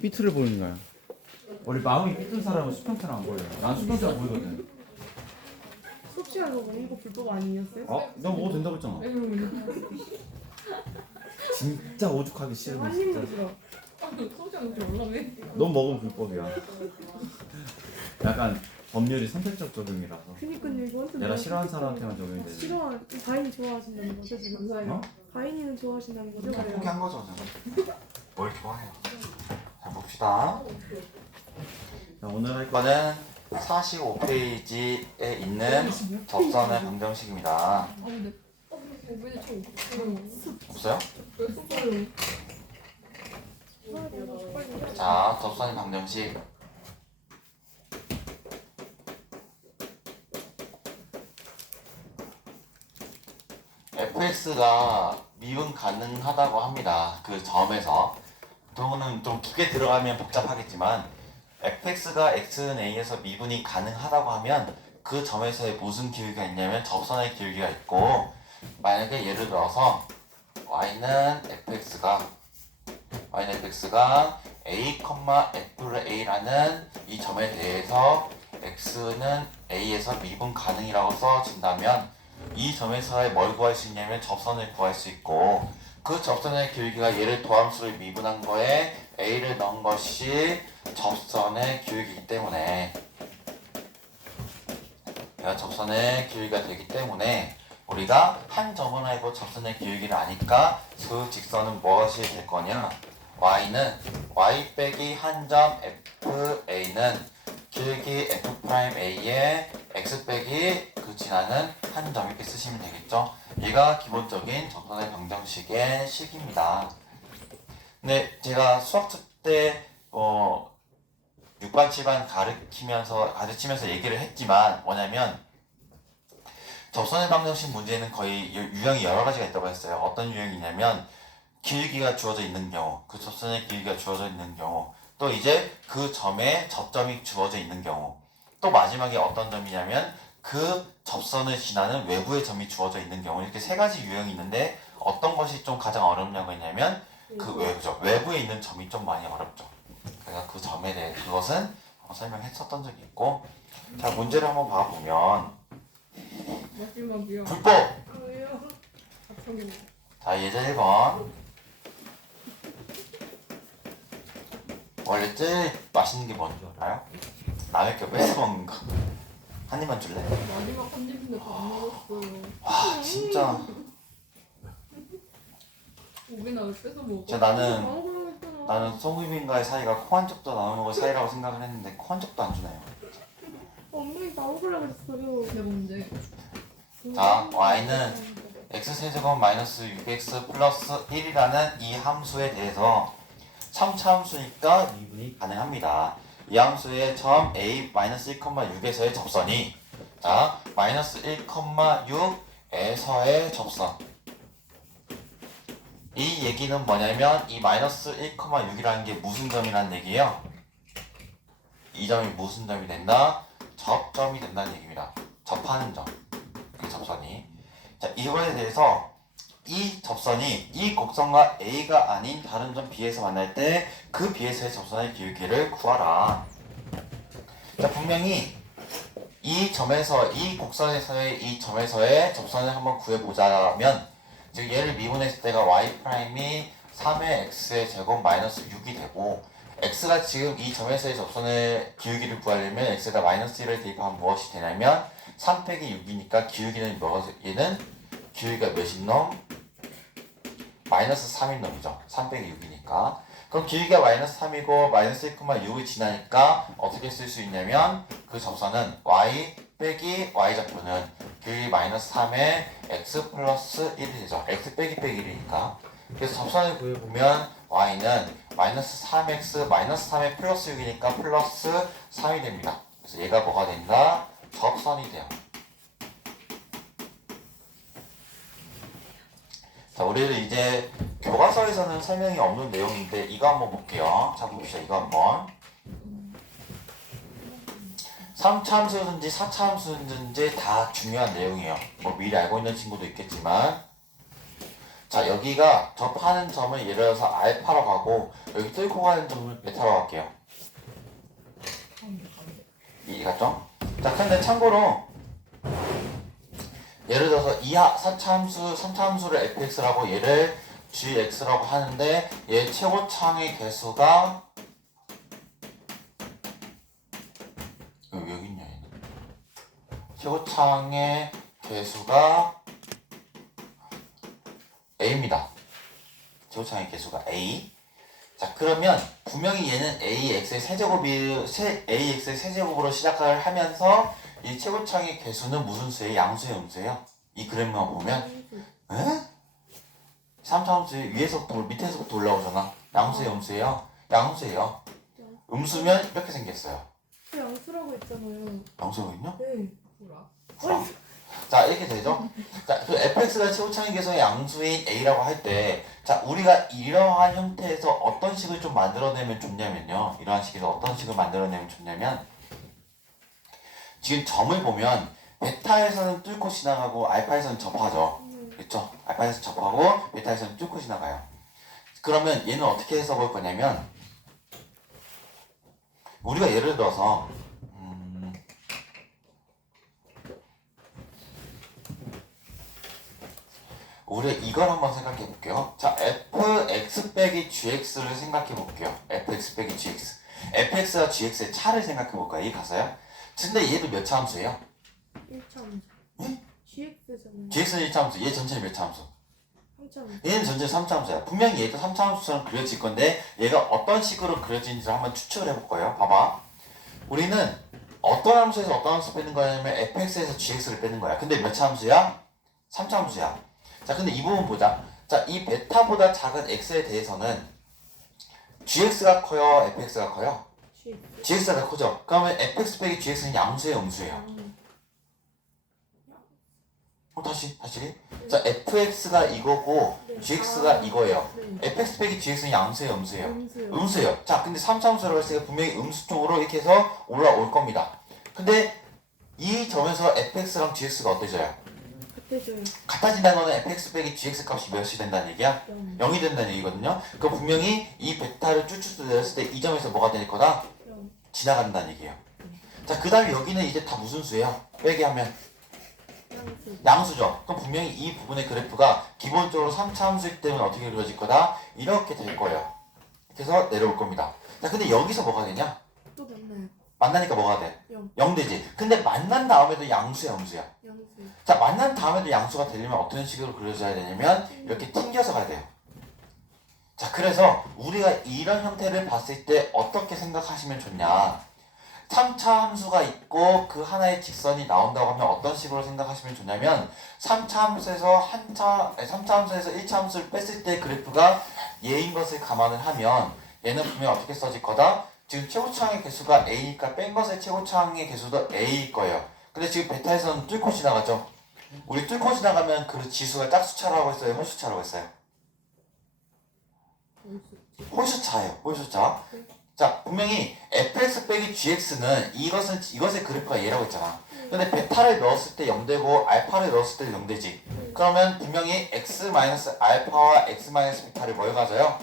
삐뚤어 보이는 거야. 원래 마음이 삐뚤 사람은 수평처럼 안 보여요. 난 수평처럼 보이거든. 수업 시간에 먹는 거 불법 아니었어요? 어? 너 먹어도 된다고 했잖아. 진짜 오죽하기 싫으면 한 진짜. 입만 들어. 소주는 좀 올라네. 너 먹으면 불법이야. 약간 법률이 선택적 적용이라서. 그니까요 이거 완전 내가 너무 싫어하는 좋다. 사람한테만 적용이 되지. 싫어한 가인이 좋아하신다는 거죠 지금? 어? 가인이는 좋아하신다는 거죠? 그냥 그래요. 포기한 거죠, 저는. 뭘 좋아해요? 자, 봅시다. 자, 오늘 할 이거는 45페이지에 있는 접선의 방정식입니다. 아 근데 왜 저 없어요? 왜 소주를 자, 접선의 방정식. fx가 미분 가능하다고 합니다. 그 점에서. 또는 좀 깊게 들어가면 복잡하겠지만 fx가 x는 a에서 미분이 가능하다고 하면 그 점에서의 무슨 기울기가 있냐면 접선의 기울기가 있고, 만약에 예를 들어서 y는 fx가 a, f를 a라는 이 점에 대해서 x는 a에서 미분 가능이라고 써진다면 이 점에서의 뭘 구할 수 있냐면 접선을 구할 수 있고, 그 접선의 기울기가 얘를 도함수를 미분한 거에 a를 넣은 것이 접선의 기울기이기 때문에, 얘가 접선의 기울기가 되기 때문에 우리가 한 점을 알고 접선의 기울기를 아니까 그 직선은 무엇이 될 거냐? y는 y 빼기 한 점 fa는 기울기 f'a에 x 빼기 그 지나는 한 점 이렇게 쓰시면 되겠죠? 얘가 기본적인 접선의 방정식의 식입니다. 근데 제가 수학적 때 6반, 7반 가르치면서 얘기를 했지만 뭐냐면 접선의 방정식 문제는 거의 유형이 여러 가지가 있다고 했어요. 어떤 유형이냐면 기울기가 주어져 있는 경우, 그 접선의 기울기가 주어져 있는 경우, 또 이제 그 점에 접점이 주어져 있는 경우, 또 마지막에 어떤 점이냐면 그 접선을 지나는 외부의 점이 주어져 있는 경우, 이렇게 세 가지 유형이 있는데 어떤 것이 좀 가장 어렵냐고 했냐면 그 외부에 있는 점이 좀 많이 어렵죠. 그래서 그 점에 대해 그것은 설명했었던 적이 있고, 자 문제를 한번 봐보면 마지막이요. 불법! 왜요? 갑자기 자 예제 1번. 원래 제일 맛있는 게 뭔지 알아요? 남의 거 뺏어 먹는 거. 한 입만 줄래? 마지막 한 입인데 다안 먹었어요. 와 진짜. 우리나 왜 뺏어 먹어? 진짜 나는 먹으려고 했잖아. 나는 송유빈과의 사이가 코 한 쪽도 나눠 먹을 사이라고 생각을 했는데 코 한 쪽도 안 주네요. 엄마가 나오려고 했어요. 근데 뭔데? 자 y는 x세제곱 마이너스 6x 플러스 1이라는 이 함수에 대해서 참차함수니까 미분이 가능합니다. 이 함수의 점 a 마이너스 1,6에서의 접선이 자 마이너스 1,6에서의 접선, 이 얘기는 뭐냐면 이 마이너스 1,6이라는 게 무슨 점이라는 얘기예요? 이 점이 무슨 점이 된다? 접점이 된다는 얘기입니다. 접하는 점, 그 접선이. 자 이거에 대해서 이 접선이 이 곡선과 A가 아닌 다른 점 B에서 만날 때 그 B에서의 접선의 기울기를 구하라. 자 분명히 이 점에서 이 곡선에서의 이 점에서의 접선을 한번 구해보자면, 즉 얘를 미분했을 때가 y'이 3의 x의 제곱 마이너스 6이 되고, x가 지금 이 점에서의 접선의 기울기를 구하려면 x에다 마이너스 1을 대입하면 무엇이 되냐면 3 빼기 6이니까 기울기는 얘는 기울기가 몇인 놈? 마이너스 3인 놈이죠. 3 빼기 6이니까. 그럼 기울기가 마이너스 3이고 마이너스 1,6을 지나니까 어떻게 쓸 수 있냐면 그 접선은 y 빼기 y좌표는 기울기 마이너스 3에 x 플러스 1이 되죠. x 빼기 1이니까. 그래서 접선을 구해보면 y는 마이너스 3x 마이너스 3에 플러스 6이니까 플러스 3이 됩니다. 그래서 얘가 뭐가 된다? 접선이 돼요. 자, 우리는 이제 교과서에서는 설명이 없는 내용인데 이거 한번 볼게요. 자, 봅시다. 이거 한번. 3차 함수든지 4차 함수든지 다 중요한 내용이에요. 뭐 미리 알고 있는 친구도 있겠지만, 자, 여기가 접하는 점을 예를 들어서 알파로 가고 여기 뚫고 가는 점을 베타로 갈게요. 이해갔죠? 자, 근데 참고로 예를 들어서 이하 4차함수, 3차함수를 fx라고 얘를 gx라고 하는데 얘 최고창의 개수가 여기 있냐 얘는 최고창의 개수가 a입니다. 최고창의 개수가 a. 자, 그러면 분명히 얘는 ax의 세제곱으로 시작을 하면서 이 최고창의 개수는 무슨 수예요? 양수예요, 음수예요? 이 그림만 보면 에? 3차함수 위에서부터 밑에서부터 올라오잖아. 양수예요, 음수예요? 양수예요. 음수면 이렇게 생겼어요. 그 양수라고 했잖아요. 양수가 있냐? 네. 뭐라? 자, 이렇게 되죠? 자, 그 fx가 최고창의 개수의 양수인 a라고 할 때, 자, 우리가 이러한 형태에서 어떤 식을 좀 만들어내면 좋냐면요. 이러한 식에서 어떤 식을 만들어내면 좋냐면, 지금 점을 보면, 베타에서는 뚫고 지나가고, 알파에서는 접하죠. 그렇죠? 알파에서 접하고, 베타에서는 뚫고 지나가요. 그러면 얘는 어떻게 써볼 거냐면, 우리가 예를 들어서, 우리 이걸 한번 생각해 볼게요. 자, fx 빼기 gx를 생각해 볼게요. fx 빼기 gx. fx와 gx의 차를 생각해 볼까요? 이 가서요? 근데 얘도 몇 차 함수예요? 1차 함수. 응? gx잖아요. gx는 1차 함수. 얘 전체는 몇 차 함수? 3차 함수. 얘는 전체 3차 함수야. 분명히 얘도 3차 함수처럼 그려질 건데 얘가 어떤 식으로 그려지는지를 한번 추측을 해볼 거예요. 봐봐. 우리는 어떤 함수에서 어떤 함수 빼는 거냐면 fx에서 gx를 빼는 거야. 근데 몇 차 함수야? 3차 함수야. 자, 근데 이 부분 보자. 자, 이 베타보다 작은 x에 대해서는 gx가 커요? fx가 커요? gx. gx가 더 크죠? 그러면 fx 빼기 gx는 양수예요? 음수예요? 양. 다시. 자, fx가 이거고 네. gx가 이거예요. 네. fx 빼기 gx는 양수예요? 음수예요? 음수요. 음수예요. 자, 근데 3차 함수라고 했을 때 분명히 음수 쪽으로 이렇게 해서 올라올 겁니다. 근데 이 점에서 fx랑 gx가 어때져요? 같아져요. 같아진다는 거는 fx 빼기 gx 값이 몇이 된다는 얘기야? 0. 0이 된다는 얘기거든요. 그럼 분명히 이 베타를 쭉쭉 내렸을 때 이 점에서 뭐가 될 거다? 0. 지나간다는 얘기예요. 자, 그 다음에 여기는 이제 다 무슨 수예요? 빼기 하면 양수. 양수죠. 그럼 분명히 이 부분의 그래프가 기본적으로 3차 함수이기 때문에 어떻게 그려질 거다? 이렇게 될 거예요. 그래서 내려올 겁니다. 자, 근데 여기서 뭐가 되냐? 또 만나요. 만나니까 뭐가 돼? 0. 0 되지. 근데 만난 다음에도 양수야, 음수야? 양수. 자, 만난 다음에도 양수가 되려면 어떤 식으로 그려져야 되냐면 이렇게 튕겨서 가야 돼요. 자, 그래서 우리가 이런 형태를 봤을 때 어떻게 생각하시면 좋냐? 3차 함수가 있고 그 하나의 직선이 나온다고 하면 어떤 식으로 생각하시면 좋냐면 3차 함수에서 3차 함수에서 1차 함수를 뺐을 때 그래프가 얘인 것을 감안을 하면 얘는 분명히 어떻게 써질 거다? 지금 최고차항의 개수가 a니까 뺀 것의 최고차항의 개수도 a일 거예요. 근데 지금 베타에서는 뚫고 지나가죠. 우리 뚫고 지나가면 그 지수가 짝수차라고 했어요? 홀수차라고 했어요? 홀수차예요. 홀수차. 자, 분명히 fx 빼기 gx는 이것의 그래프가 얘라고 했잖아. 근데 베타를 넣었을 때 0되고 알파를 넣었을 때 0되지. 그러면 분명히 x-알파와 x-베타를 뭘 가져요?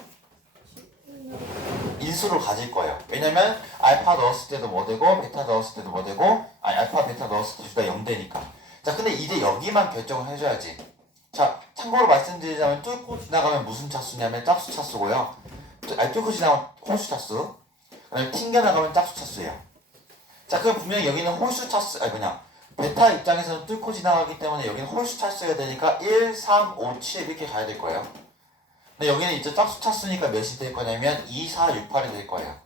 인수로 가질 거예요. 왜냐면 알파 넣었을 때도 뭐 되고 베타 넣었을 때도 뭐 되고 알파 베타 넣었을 때 둘 다 0되니까. 자, 근데 이제 여기만 결정을 해줘야지. 자, 참고로 말씀드리자면 뚫고 지나가면 무슨 차수냐면 짝수 차수고요. 뚫고 지나가면 홀수 차수. 그다음에 튕겨나가면 짝수 차수예요. 자, 그럼 분명히 여기는 홀수 차수, 베타 입장에서는 뚫고 지나가기 때문에 여기는 홀수 차수여야 되니까 1, 3, 5, 7 이렇게 가야 될 거예요. 근데 여기는 이제 짝수 차수니까 몇이 될 거냐면 2, 4, 6, 8이 될 거예요.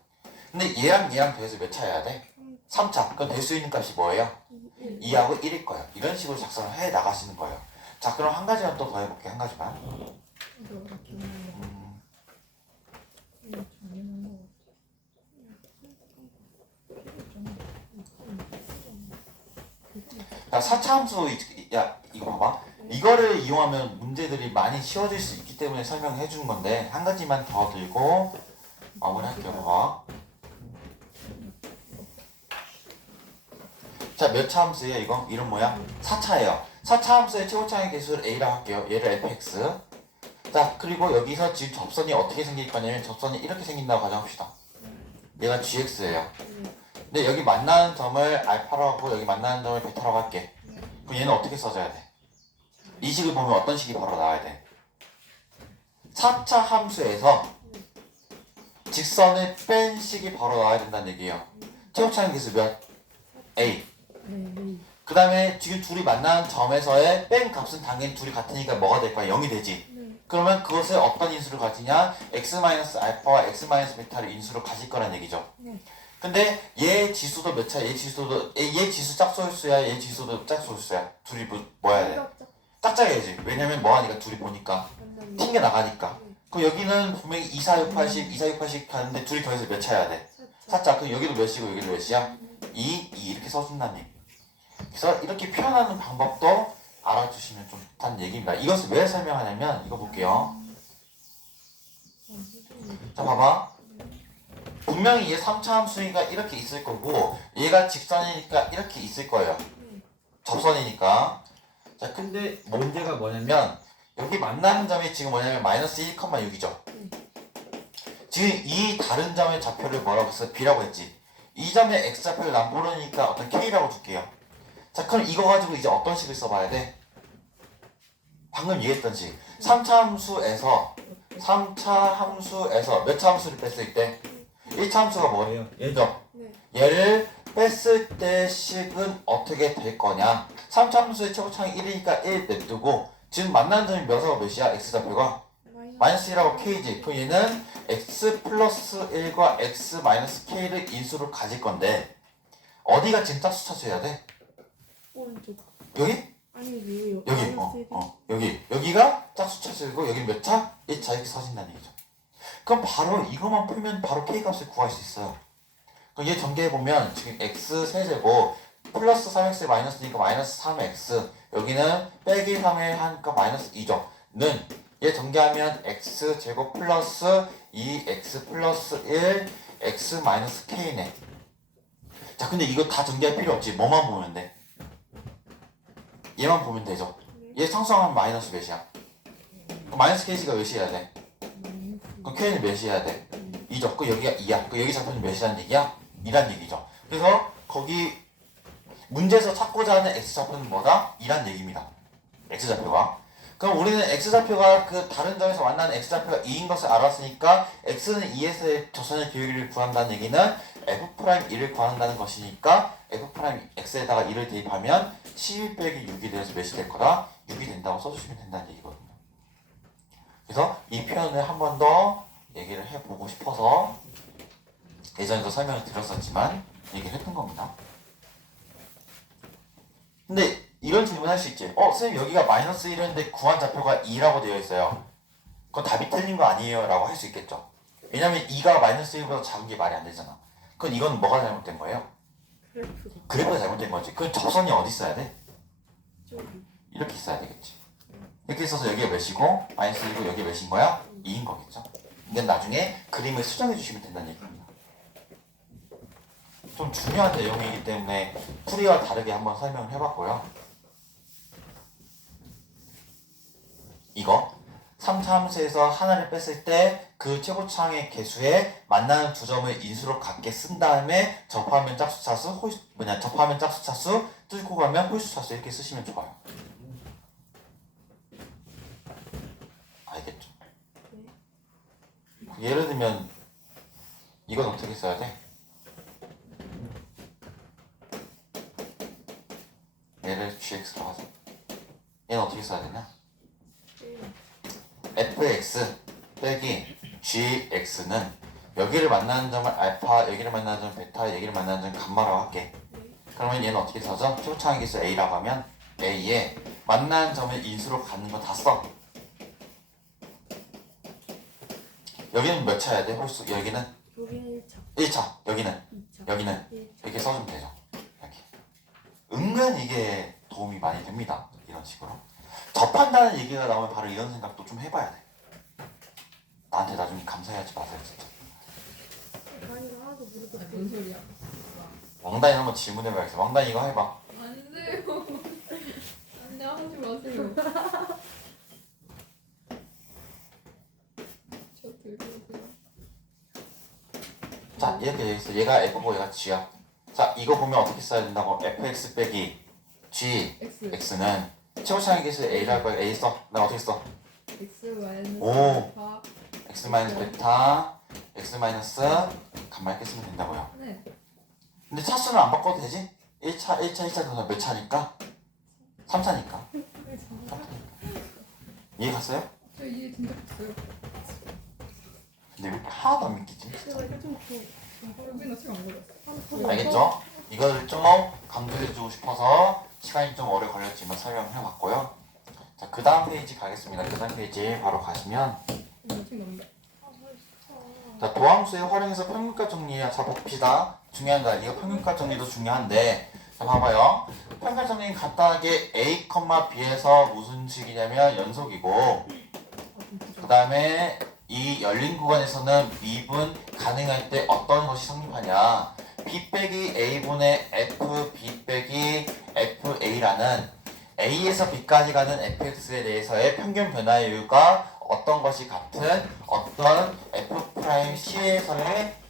근데 얘랑 더해서 몇 차여야 돼? 3차. 그럼 될 수 있는 값이 뭐예요? 2하고 1일 거예요. 이런 식으로 작성을 해 나가시는 거예요. 자, 그럼 한 가지만 또 더 해볼게요. 한 가지만. 자, 4차 함수, 야, 이거 봐봐. 이거를 이용하면 문제들이 많이 쉬워질 수 있기 때문에 설명해 주는 건데, 한 가지만 더 들고 마무리할게요. 봐봐. 자, 몇 차 함수예요, 이거? 이름 뭐야? 4차예요. 4차 함수의 최고차항의 개수를 a라고 할게요. 얘를 fx. 자, 그리고 여기서 지금 접선이 어떻게 생길 거냐면 접선이 이렇게 생긴다고 가정합시다. 얘가 gx예요. 근데 여기 만나는 점을 알파라고 하고 여기 만나는 점을 베타라고 할게. 그럼 얘는 어떻게 써줘야 돼? 이 식을 보면 어떤 식이 바로 나와야 돼? 4차 함수에서 직선을 뺀 식이 바로 나와야 된다는 얘기예요. 최고차는 개수 몇? A. 네. 그 다음에 지금 둘이 만나는 점에서의 뺀 값은 당연히 둘이 같으니까 뭐가 될 거야? 0이 되지. 그러면 그것을 어떤 인수를 가지냐? x-알파와 x-베타를 인수로 가질 거란 얘기죠. 근데 얘 지수도 몇 차? 얘 지수도 얘 지수 짝소수야? 얘 지수도 짝소수야? 둘이 뭐야 돼? 짝짝이야지. 왜냐면 뭐하니까 둘이 보니까 튕겨 나가니까. 그럼 여기는 분명히 2, 4, 6, 80, 2, 4, 6, 80 가는데 둘이 더해서 몇 차야 돼? 4차. 그럼 여기도 몇이고 여기도 몇이야? 2, 2 이렇게 써준다는 얘기. 그래서 이렇게 표현하는 방법도 알아주시면 좀 좋다는 얘기입니다. 이것을 왜 설명하냐면 이거 볼게요. 자 봐봐. 분명히 얘 3차 함수니까 이렇게 있을 거고 얘가 직선이니까 이렇게 있을 거예요. 접선이니까. 자 근데 문제가 뭐냐면 여기 만나는 점이 지금 뭐냐면 마이너스 1,6이죠. 지금 이 다른 점의 좌표를 뭐라고 했어? B라고 했지. 이 점의 X좌표를 난 모르니까 어떤 K라고 줄게요. 자 그럼 이거 가지고 이제 어떤 식을 써봐야 돼? 방금 얘기했던 식 3차 함수에서 몇 차 함수를 뺐을 때 1차 함수가 뭐예요? 얘죠? 얘를 뺐을 때 식은 어떻게 될 거냐? 3차 함수의 최고차항이 1이니까 1 냅두고 지금 만나는 점이 몇하고 몇이야? X좌표가? 마이너스 1하고 K지. 그럼 얘는 X 플러스 1과 X 마이너스 K를 인수로 가질 건데 어디가 지금 짝수차수여야 돼? 오른쪽. 여기? 아니 위에요. 여기 여기가 짝수차수이고 여기 몇 차? 1차 이렇게 써진다는 얘기죠. 그럼 바로 이것만 풀면 바로 K 값을 구할 수 있어요. 그럼 얘 전개해보면 지금 X 세제곱 플러스 3X 마이너스니까 마이너스 3X 여기는 빼기 3에 하니까 마이너스 2죠. 는 얘 전개하면 X 제곱 플러스 2X 플러스 1 X 마이너스 K네. 자 근데 이거 다 전개할 필요 없지. 뭐만 보면 돼? 얘만 보면 되죠. 얘 상수하면 마이너스 몇이야? 그럼 마이너스 K가 몇이어야 돼? 그럼 K는 몇이어야 돼? 2죠. 그 여기가 2야. 그 여기 좌표는 몇이라는 얘기야? 2란 얘기죠. 그래서 거기 문제에서 찾고자 하는 X좌표는 뭐다? 2란 얘기입니다. X좌표가. 그럼 우리는 X좌표가 그 다른 점에서 만나는 X좌표가 2인 것을 알았으니까 X는 2에서의 저선의 기울기를 구한다는 얘기는 F'1을 구한다는 것이니까 F'X에다가 2를 대입하면 12 빼기 6이 되어서 몇이 될 거다? 6이 된다고 써주시면 된다는 얘기거든요. 그래서 이 표현을 한 번 더 얘기를 해보고 싶어서 예전에도 설명을 드렸었지만 얘기를 했던 겁니다. 근데 이런 질문 할 수 있지. 선생님 여기가 마이너스 1이었는데 구한 좌표가 2라고 되어 있어요. 그건 답이 틀린 거 아니에요? 라고 할 수 있겠죠. 왜냐면 2가 마이너스 1보다 작은 게 말이 안 되잖아. 그건 이건 뭐가 잘못된 거예요? 그래프가 잘못된 거지. 그럼 접선이 어디 있어야 돼? 이렇게 있어야 되겠지. 이렇게 있어서 여기가 몇이고 마이너스 1이고 여기가 몇인 거야? 2인 거겠죠. 이건 나중에 그림을 수정해 주시면 된다는 얘기입니다. 좀 중요한 내용이기 때문에 풀이와 다르게 한번 설명을 해봤고요. 이거 3차 함수에서 하나를 뺐을 때 그 최고차항의 개수에 만나는 두 점을 인수로 갖게 쓴 다음에 접하면 짝수차수, 접하면 짝수차수, 뚫고 가면 홀수차수 이렇게 쓰시면 좋아요. 알겠죠? 예를 들면 이건 어떻게 써야 돼? 얘를 gx로 하자. 얘는 어떻게 써야 되냐? fx 빼기 gx는 여기를 만나는 점을 알파, 여기를 만나는 점을 베타, 여기를 만나는 점을 감마라고 할게. 그러면 얘는 어떻게 써져? 최고차항 개수 a라고 하면 a에 만나는 점을 인수로 갖는 거 다 써. 여기는 몇 차야 돼? 홀수. 여기는 1차. 여기는 이렇게 써주면 되죠. 이렇게. 은근 이게 도움이 많이 됩니다. 이런 식으로. 접한다는 얘기가 나오면 바로 이런 생각도 좀 해봐야 돼. 나한테 나중에 감사해하지 마세요, 진짜. 아니가 하나도 모르고 뭔 소리야? 왕단이 한번 질문해봐야겠어. 왕단 이거 해봐. 안 돼요. 안 돼, 하지 마세요. 이렇게 되어 있어. 얘가 F고 얘가 G야. 자, 이거 보면 어떻게 써야 된다고? fx 빼기 g X x는 최고차항의 개수 A라고 해. A 써. 나 어떻게 써? X 마이너스 오. 다 x 마이너스 베타 x 마이너스 간만 이렇게 쓰면 된다고요. 네. 근데 차수는 안 바꿔도 되지? 1차 그래서 몇 차니까? 3차니까. 이해 갔어요? 저 이해 진짜 됐어요. 근데 왜 하나도 안 믿기지? 제가 이거 좀 여기나 시간 안 걸렸어. 알겠죠? 이거를 좀 강조해주고 싶어서 시간이 좀 오래 걸렸지만 설명을 해봤고요. 자, 그 다음 페이지 가겠습니다. 그 다음 페이지 바로 가시면 며칠 넘는다. 자, 도함수의 활용해서 평균가 정리야. 자, 봅시다. 중요한 이거 평균가 정리도 중요한데 자, 봐봐요. 평균가 정리는 간단하게 A, B에서 무슨 식이냐면 연속이고 그 다음에 이 열린 구간에서는 미분 가능할 때 어떤 것이 성립하냐. B 빼기 A분의 F, B 빼기 FA라는 A에서 B까지 가는 fx에 대해서의 평균 변화율과 어떤 것이 같은 어떤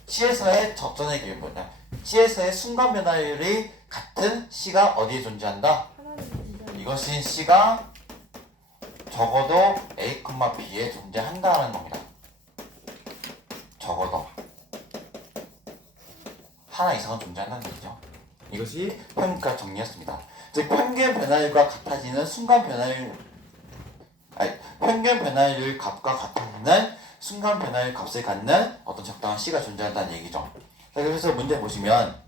C'에서의 접전의 기울기냐. C에서의 순간 변화율이 같은 C가 어디에 존재한다? 이것인 C가 적어도 A, B에 존재한다는 겁니다. 적어도 하나 이상은 존재한다는 얘기죠. 이것이 평균가 정리였습니다. 즉 평균 변화율과 같아지는 순간 변화율 평균 변화율 값과 같아지는 순간 변화율 값을 갖는 어떤 적당한 C가 존재한다는 얘기죠. 자, 그래서 문제 보시면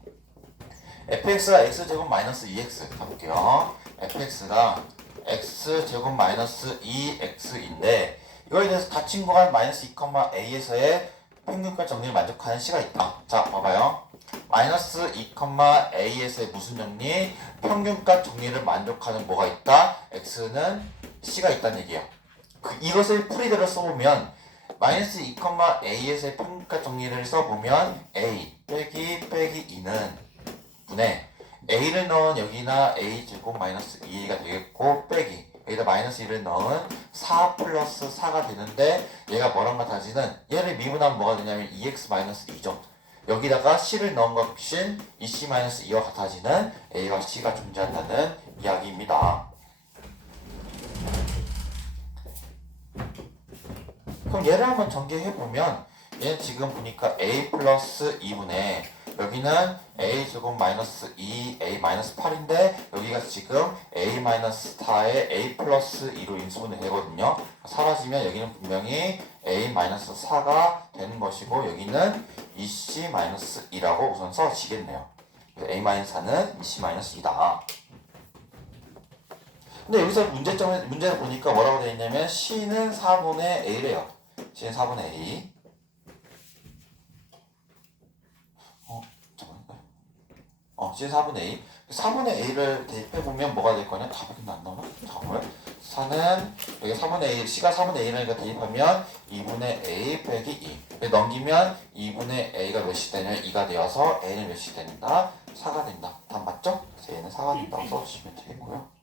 fx가 x제곱 마이너스 2x 가볼게요. fx가 x제곱 마이너스 2x인데 이거에 대해서 닫힌 구간 마이너스 2,a에서의 평균가 정리를 만족하는 C가 있다. 자, 봐봐요. 마이너스 2,a에서의 무슨 정리? 평균가 정리를 만족하는 뭐가 있다? x는 C가 있다는 얘기야. 이것을 풀이대로 써보면 마이너스 2,a에서의 평균가 정리를 써보면 a 빼기 2는 분의 a를 넣은 여기나 a 제곱 마이너스 2가 되겠고 빼기 여기다 마이너스 1을 넣은 4 플러스 4가 되는데 얘가 뭐랑 같아지는 얘를 미분하면 뭐가 되냐면 2x 마이너스 2죠. 여기다가 c를 넣은 것인 2c 마이너스 2와 같아지는 a와 c가 존재한다는 이야기입니다. 그럼 얘를 한번 전개해보면 얘는 지금 보니까 a 플러스 2분의 여기는 a 제곱 마이너스 2 a 마이너스 8인데 여기가 지금 a 마이너스 4에 a 플러스 2로 인수분해 되거든요. 사라지면 여기는 분명히 a 마이너스 4가 되는 것이고 여기는 2c 마이너스 2라고 우선 써지겠네요. a 마이너스 4는 2c 마이너스 2다. 근데 여기서 문제를 보니까 뭐라고 되어 있냐면 c는 4분의 a래요. c는 4분의 a. c는 4분의 a. 4분의 a를 대입해보면 뭐가 될 거냐? 답이 안 나오나? 잠깐만. 4는 여기 4분의 a, c가 4분의 a라니까 대입하면 2분의 a 빼기 2. 넘기면 2분의 a가 몇이 되냐? 2가 되어서 a는 몇이 된다? 4가 된다. 답 맞죠? 그래서 a는 4가 된다고 써주시면 되겠고요.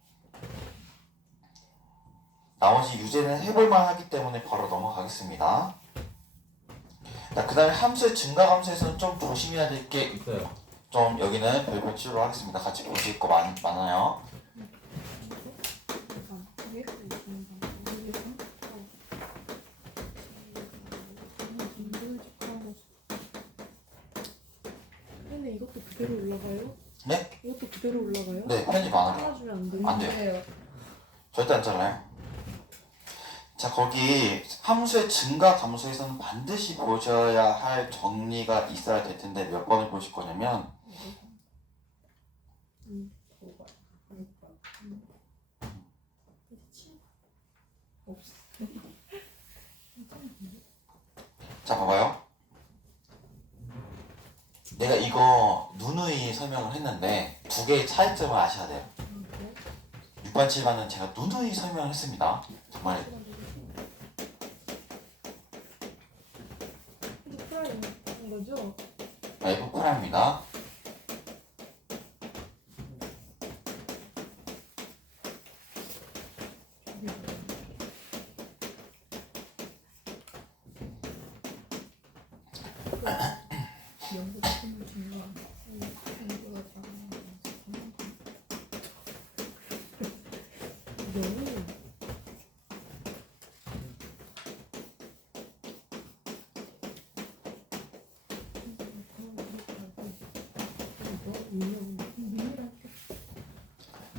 나머지 유제는 해볼만 하기 때문에 바로 넘어가겠습니다. 자, 그 다음에 함수의 증가 함수에서는 좀 조심해야 될 게 있어요. 좀 여기는 별별 치도록 하겠습니다. 같이 보실 거 많아요. 근데 이것도 그대로 올라가요? 네? 이것도 그대로 올라가요? 네, 편집 안 하요. 잘라주면 안 돼요? 안 돼요. 절대 안 잘라요. 자, 거기 함수의 증가 감소에서는 반드시 보셔야 할 정리가 있어야 될 텐데 몇 번을 보실 거냐면 자, 봐봐요. 내가 이거 누누이 설명을 했는데 두 개의 차이점을 아셔야 돼요. 6반, 7반은 제가 누누이 설명을 했습니다. 정말 프라임 거죠? F'입니다.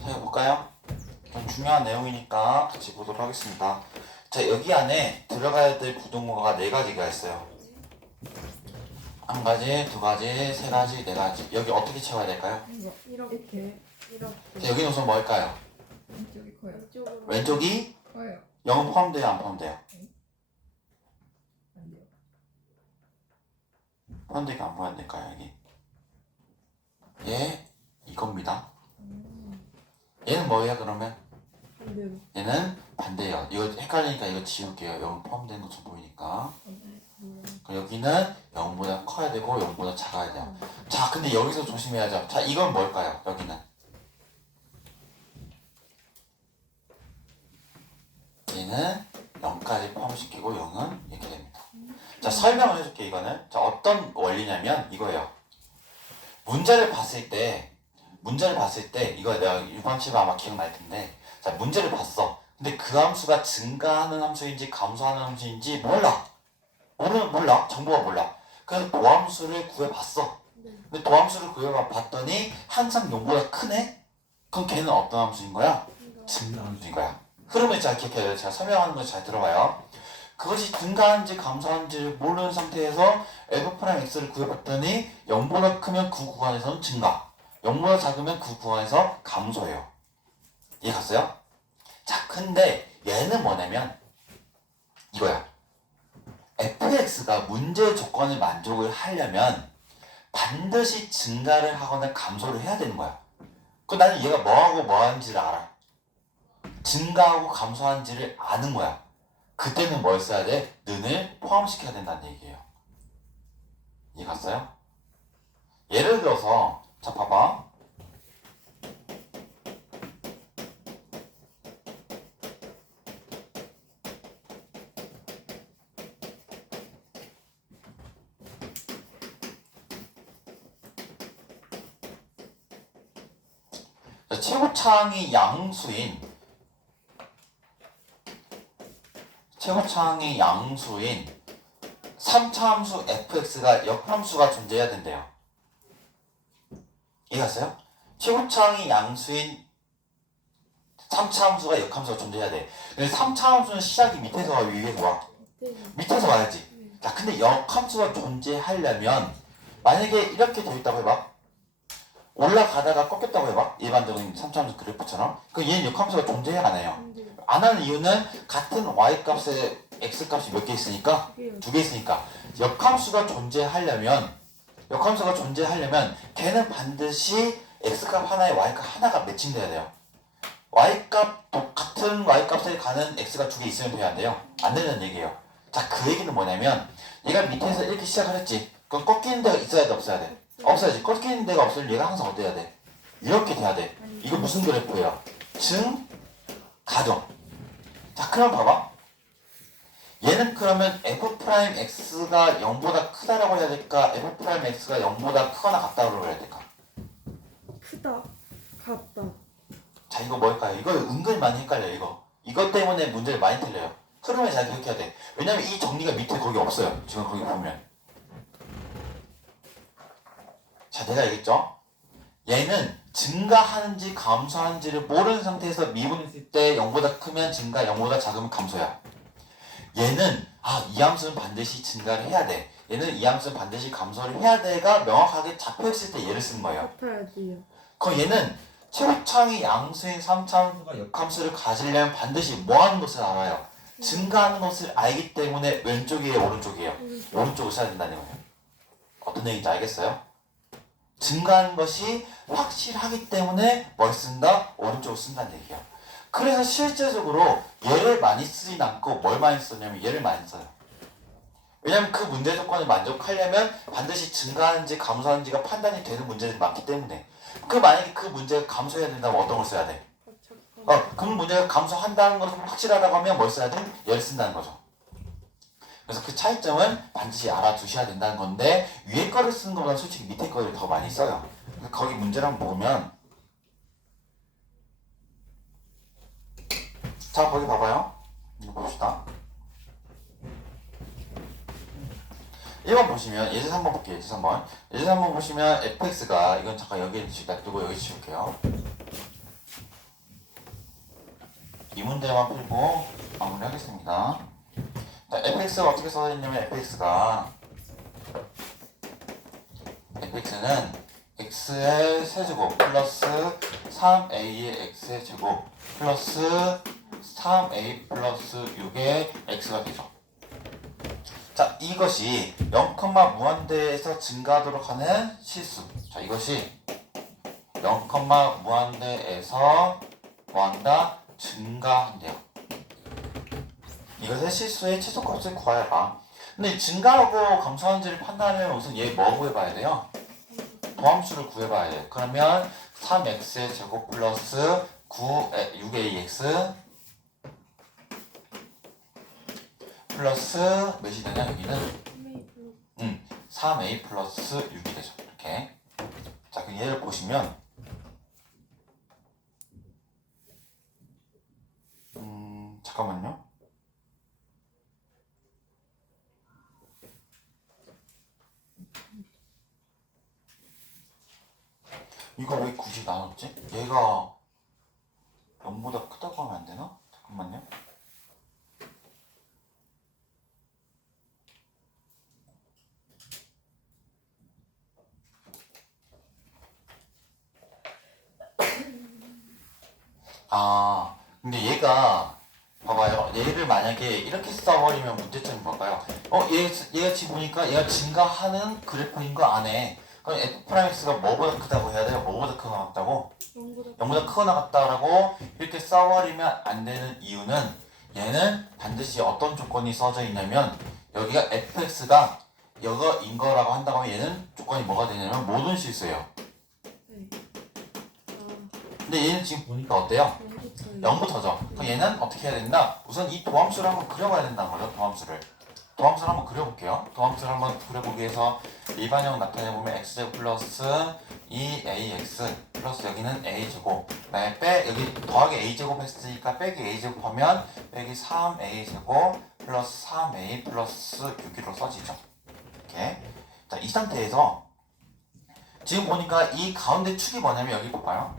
자, 해볼까요? 좀 중요한 내용이니까 같이 보도록 하겠습니다. 자, 여기 안에 들어가야 될 부동어가 4가지가 있어요. 1가지, 2가지, 3가지, 4가지. 여기 어떻게 채워야 될까요? 이거 이렇게 자, 여기는 우선 뭘까요? 왼쪽이 커요. 왼쪽으로 왼쪽이 커요. 0은 포함돼요, 안 포함돼요? 안 돼요. 포함될까 안 포함될까요, 여기? 예, 이겁니다. 얘는 뭐예요, 그러면? 반대로. 얘는 반대예요. 이거 헷갈리니까 이거 지울게요. 0 포함되는 것처럼 보이니까. 그럼 여기는 0보다 커야 되고 0보다 작아야 돼요. 자, 근데 여기서 조심해야죠. 자, 이건 뭘까요? 여기는. 얘는 0까지 포함시키고 0은 이렇게 됩니다. 자, 설명을 해줄게, 이거는. 자, 어떤 원리냐면 이거예요. 문제를 봤을 때 이거 내가 유관치가 아마 기억날 텐데, 자, 문제를 봤어. 근데 그 함수가 증가하는 함수인지 감소하는 함수인지 몰라. 몰라. 정보가 몰라. 그래서 도함수를 구해봤어. 근데 도함수를 구해봤더니 항상 0보다 크네? 그럼 걔는 어떤 함수인 거야? 증가 함수인 거야. 흐름을 잘 기억해야 돼요. 제가 설명하는 거 잘 들어봐요. 그것이 증가하는지 감소하는지를 모르는 상태에서 f'x를 구해봤더니 0보다 크면 그 구간에서는 증가, 0보다 작으면 그 구간에서 감소해요. 이해 갔어요? 자, 근데 얘는 뭐냐면 이거야. fx가 문제 조건을 만족을 하려면 반드시 증가를 하거나 감소를 해야 되는 거야. 그 나는 얘가 뭐하고 뭐하는지를 알아. 증가하고 감소하는지를 아는 거야. 그때는 뭘 써야 돼? 는을 포함시켜야 된다는 얘기예요. 이해 갔어요? 예를 들어서 자, 봐봐. 자, 최고차항이 양수인 3차 함수 fx가 역함수가 존재해야 된대요. 이해갔어요? 최고차항이 양수인 3차 함수가 역함수가 존재해야 돼. 근데 3차 함수는 시작이 밑에서 와, 위에서 와? 밑에서 와야지. 자, 근데 역함수가 존재하려면 만약에 이렇게 돼 있다고 해봐. 올라가다가 꺾였다고 해봐. 일반적인 3차 함수 그래프처럼. 그럼 얘는 역함수가 존재해야 안 해요. 안 하는 이유는 같은 y값에 x값이 몇 개 있으니까? 2개 있으니까. 역함수가 존재하려면 걔는 반드시 x값 하나에 y값 하나가 매칭돼야 돼요. 같은 y값에 가는 x가 2개 있으면 돼야 안 돼요? 안 되는 얘기예요. 자, 그 얘기는 뭐냐면 얘가 밑에서 이렇게 시작을 했지. 그럼 꺾이는 데가 있어야 돼, 없어야 돼? 없어야지. 꺾이는 데가 없으면 얘가 항상 어때야 돼? 이렇게 돼야 돼. 이거 무슨 그래프예요? 증가죠. 자, 그럼 봐봐. 얘는 그러면 f'x가 0보다 크다라고 해야 될까? f'x가 0보다 크거나 같다고 해야 될까? 크다. 같다. 자, 이거 뭘까요? 이거 은근히 많이 헷갈려요, 이것 때문에 문제를 많이 틀려요. 흐름을 잘 기억해야 돼. 왜냐면 이 정리가 밑에 거기 없어요. 지금 거기 보면. 자, 내가 얘기했죠? 얘는 증가하는지 감소하는지를 모르는 상태에서 미분했을 때 0보다 크면 증가, 0보다 작으면 감소야. 얘는 이 함수는 반드시 증가를 해야 돼. 얘는 이 함수는 반드시 감소를 해야 돼가 명확하게 잡혀있을 때 얘를 쓰는 거예요. 같아야지요. 그럼 얘는 최고차항이 양수인 3차 함수가 역함수를 가지려면 반드시 뭐 하는 것을 알아요? 증가하는 것을 알기 때문에 왼쪽이에요, 오른쪽이에요? 오른쪽을 써야 된다는 거예요. 어떤 얘기인지 알겠어요? 증가하는 것이 확실하기 때문에 뭘 쓴다? 오른쪽을 쓴다는 얘기예요. 그래서 실제적으로 얘를 많이 쓰진 않고 뭘 많이 쓰냐면 얘를 많이 써요. 왜냐면 그 문제 조건을 만족하려면 반드시 증가하는지 감소하는지가 판단이 되는 문제들이 많기 때문에. 만약에 그 문제가 감소해야 된다면 어떤 걸 써야 돼? 그 문제가 감소한다는 것은 확실하다고 하면 뭘 써야 돼? 얘를 쓴다는 거죠. 그래서 그 차이점은 반드시 알아두셔야 된다는 건데 위에 거를 쓰는 것보다 솔직히 밑에 거를 더 많이 써요. 거기 문제를 한번 보면 자, 거기 봐봐요. 이거 봅시다. 1번 보시면 예제 3번 볼게요. 예제 3번. 예제 3번 보시면 fx가 이건 잠깐 여기에 놔두고 여기 치울게요. 이 문제만 풀고 마무리하겠습니다. 자, fx가 어떻게 써져 있냐면 fx는 x의 세제곱 플러스 3a의 x의 제곱 플러스 3a 플러스 6의 x가 되죠. 자, 이것이 0, 무한대에서 증가하도록 하는 실수. 자, 이것이 0, 무한대에서 뭐한다? 증가한대요. 이것의 실수의 최소값을 구하여봐. 근데 증가하고 감소하는지를 판단하려면 우선 얘 뭐 구해봐야 돼요? 도함수를 구해봐야 돼요. 그러면 3x의 제곱 플러스 6ax 플러스 몇이 되냐 여기는 3a 플러스 6이 되죠. 이렇게. 자, 그 얘를 보시면 잠깐만요. 이거 왜 굳이 나눴지? 얘가 0보다 크다고 하면 안 되나? 잠깐만요. 근데 얘가 봐봐요. 얘를 만약에 이렇게 써버리면 문제점이 뭘까요? 얘가 지금 보니까 얘가 증가하는 그래프인 거 아네. 그럼 f'x가 뭐보다 크다고 해야 돼요? 뭐보다 크거나 같다고? 0보다 크거나 같다라고 이렇게 써버리면 안 되는 이유는 얘는 반드시 어떤 조건이 써져 있냐면 여기가 fx가 이거인 거라고 한다고 하면 얘는 조건이 뭐가 되냐면 모든 실수예요. 근데 얘는 지금 보니까 어때요? 0부터죠. 그럼 얘는 어떻게 해야 된다? 우선 이 도함수를 한번 그려봐야 된다는 거죠. 도함수를 한번 그려볼게요. 도함수를 한번 그려보기 위해서 일반형 나타내보면 x제곱 플러스 2ax 플러스 여기는 a제곱 그다음에 여기 더하기 a제곱 했으니까 빼기 a제곱 하면 빼기 3a제곱 플러스 3a 플러스 6으로 써지죠. 이렇게. 자, 이 상태에서 지금 보니까 이 가운데 축이 뭐냐면 여기 볼까요?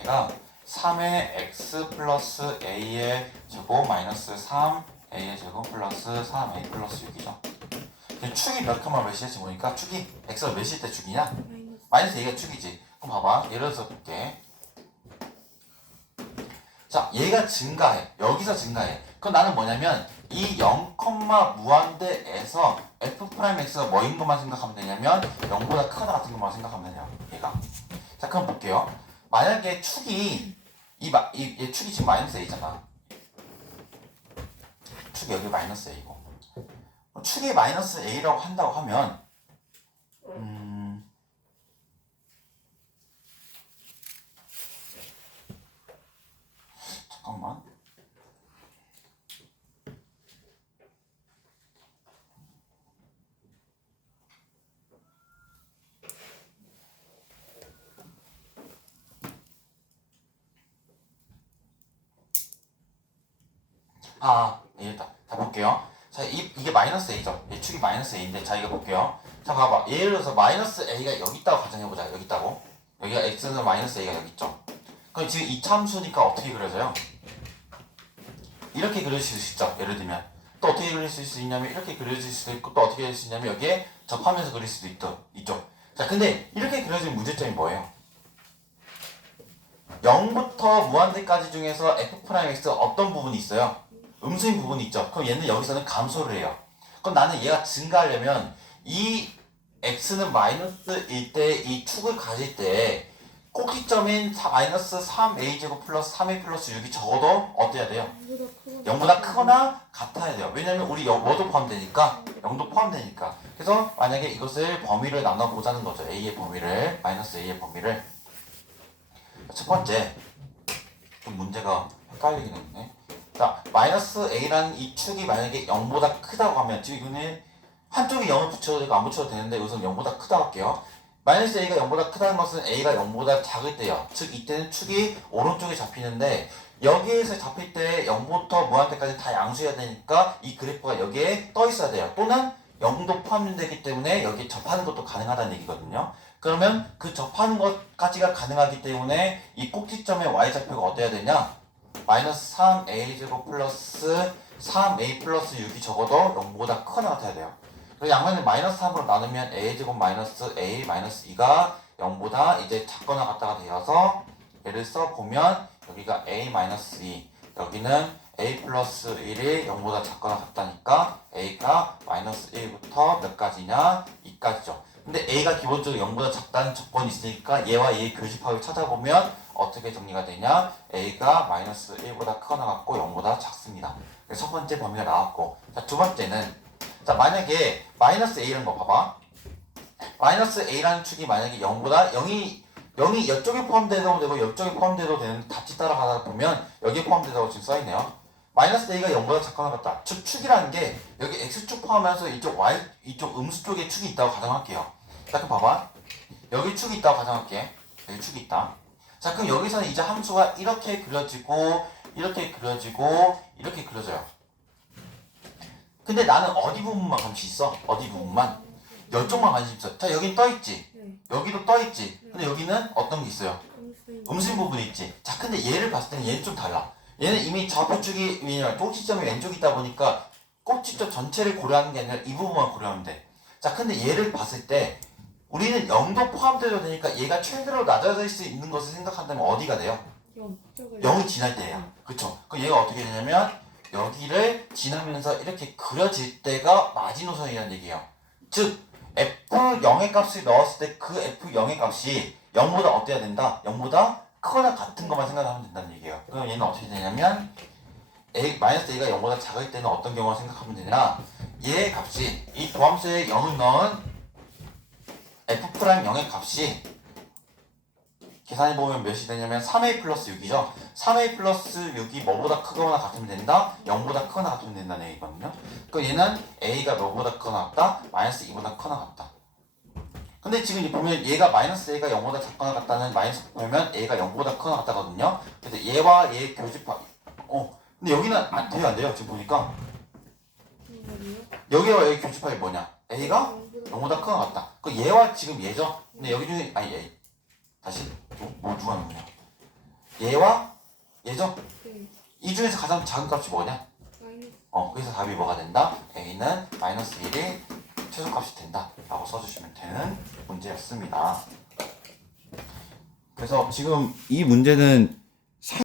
얘가 3의 x 플러스 a의 제곱 마이너스 3a의 제곱 플러스 3a 플러스 6이죠. 축이 몇 컴마 몇이지 보니까 축이 x가 몇일 때 축이냐? 마이너스 a가 축이지. 그럼 봐봐. 예를 들어서 볼게. 자, 얘가 증가해. 여기서 증가해. 그럼 나는 뭐냐면 이 0, 무한대에서 f'x가 뭐인 것만 생각하면 되냐면 0보다 크거나 같은 것만 생각하면 되냐. 얘가. 자, 그럼 볼게요. 만약에 축이 얘 축이 지금 마이너스 a잖아. 축이 여기 마이너스 a고. 축이 마이너스 a라고 한다고 하면 잠깐만. 일단 다 볼게요. 자, 이게 마이너스 a죠. 얘 축이 마이너스 a인데, 자, 이거 볼게요. 자, 봐봐. 예를 들어서 마이너스 a가 여기 있다고 가정해보자. 여기 있다고. 여기가 x는 마이너스 a가 여기 있죠. 그럼 지금 이 참수니까 어떻게 그려져요? 이렇게 그려질 수 있죠. 예를 들면. 또 어떻게 그릴 수 있냐면 이렇게 그려질 수도 있고, 또 어떻게 그릴 수 있냐면 여기에 접하면서 그릴 수도 있죠. 자, 근데 이렇게 그려진 문제점이 뭐예요? 0부터 무한대까지 중에서 f'x 어떤 부분이 있어요? 음수인 부분이 있죠. 그럼 얘는 여기서는 감소를 해요. 그럼 나는 얘가 증가하려면 이 x는 마이너스일 때 이 축을 가질 때 꼭지점인 마이너스 3a제곱 플러스 3a 플러스 6이 적어도 어때야 돼요? 0보다 크거나 같아야 돼요. 왜냐면 우리 뭐도 포함되니까 0도 포함되니까. 그래서 만약에 이것을 범위를 나눠보자는 거죠. a의 범위를 마이너스 a의 범위를 첫 번째 좀 문제가 헷갈리긴 했네. 자, 마이너스 a라는 이 축이 만약에 0보다 크다고 하면 지금 이거는 한쪽에 0을 붙여도 되고 안 붙여도 되는데 우선 0보다 크다고 할게요. 마이너스 a가 0보다 크다는 것은 a가 0보다 작을 때요. 즉 이때는 축이 오른쪽에 잡히는데 여기에서 잡힐 때 0부터 무한대까지 다 양수해야 되니까 이 그래프가 여기에 떠 있어야 돼요. 또는 0도 포함되기 때문에 여기 접하는 것도 가능하다는 얘기거든요. 그러면 그 접하는 것까지가 가능하기 때문에 이 꼭지점의 y좌표가 어때야 되냐? 마이너스 3a제곱 플러스 3a 플러스 6이 적어도 0보다 크거나 같아야 돼요. 그리고 양면을 마이너스 3으로 나누면 a제곱 마이너스 a 마이너스 2가 0보다 이제 작거나 같다가 되어서 얘를 써보면 여기가 a 마이너스 2 여기는 a 플러스 1이 0보다 작거나 같다니까 a가 마이너스 1부터 몇 가지냐? 2까지죠. 근데 a가 기본적으로 0보다 작다는 조건이 있으니까 얘와 얘의 교집합을 찾아보면 어떻게 정리가 되냐? a가 마이너스 1보다 크거나 같고 0보다 작습니다. 그래서 첫 번째 범위가 나왔고, 자, 두 번째는 자, 만약에 마이너스 a라는 거 봐봐. 마이너스 a라는 축이 만약에 0보다 0이 이쪽에 포함돼도 되고 이쪽에 포함돼도 되는 같이 따라가다 보면 여기에 포함되다고 지금 써있네요. 마이너스 a가 0보다 작거나 같다. 즉 축이라는 게 여기 x축 포함해서 이쪽 음수 쪽에 축이 있다고 가정할게요. 자, 그럼 봐봐. 여기 축이 있다고 가정할게. 여기 축이 있다. 자, 그럼 여기서는 이제 함수가 이렇게 그려지고 이렇게 그려지고 이렇게 그려져요. 근데 나는 어디 부분만 관심 있어? 어디 부분만? 이쪽만 관심 있어. 자, 여긴 떠있지? 네. 여기도 떠있지? 근데 여기는 어떤 게 있어요? 음수인 음수인 부분이 있지? 자, 근데 얘를 봤을 때는 얘는 좀 달라. 얘는 이미 좌표축이, 왜냐면 꼭지점이 왼쪽에 있다 보니까 꼭지점 전체를 고려하는 게 아니라 이 부분만 고려하면 돼. 자, 근데 얘를 봤을 때 우리는 0도 포함되어야 되니까 얘가 최대로 낮아질 수 있는 것을 생각한다면 어디가 돼요? 0이 지날 때예요. 그쵸? 그럼 얘가 어떻게 되냐면 여기를 지나면서 이렇게 그려질 때가 마지노선이라는 얘기예요. 즉 f0의 값을 넣었을 때 그 f0의 값이 0보다 어때야 된다? 0보다 크거나 같은 것만 생각하면 된다는 얘기예요. 그럼 얘는 어떻게 되냐면 마이너스 a가 0보다 작을 때는 어떤 경우를 생각하면 되냐? 얘의 값이 이 도함수에 0을 넣은 f'0의 값이 계산해보면 몇이 되냐면 3a 플러스 6이죠. 3a 플러스 6이 뭐보다 크거나 같으면 된다? 0보다 크거나 같으면 된다는 얘기거든요. 그럼 얘는 a가 뭐보다 크거나 같다? 마이너스 2보다 크거나 같다. 근데 지금 보면 얘가 마이너스 a가 0보다 작거나 같다는 마이너스 보면 a가 0보다 크거나 같다거든요. 그래서 얘와 얘의 교집합 근데 여기는 안 돼요. 지금 보니까 여기와 얘의 교집합이 뭐냐? a가 0보다 크거나 같다. 그 얘와 지금 얘죠? 근데 여기 중에 얘 다시 누가 누구냐? 얘와 얘죠? 네. 이 중에서 가장 작은 값이 뭐냐? 그래서 답이 뭐가 된다? a는 마이너스 1이 최소값이 된다 라고 써주시면 되는 문제였습니다. 그래서 지금 이 문제는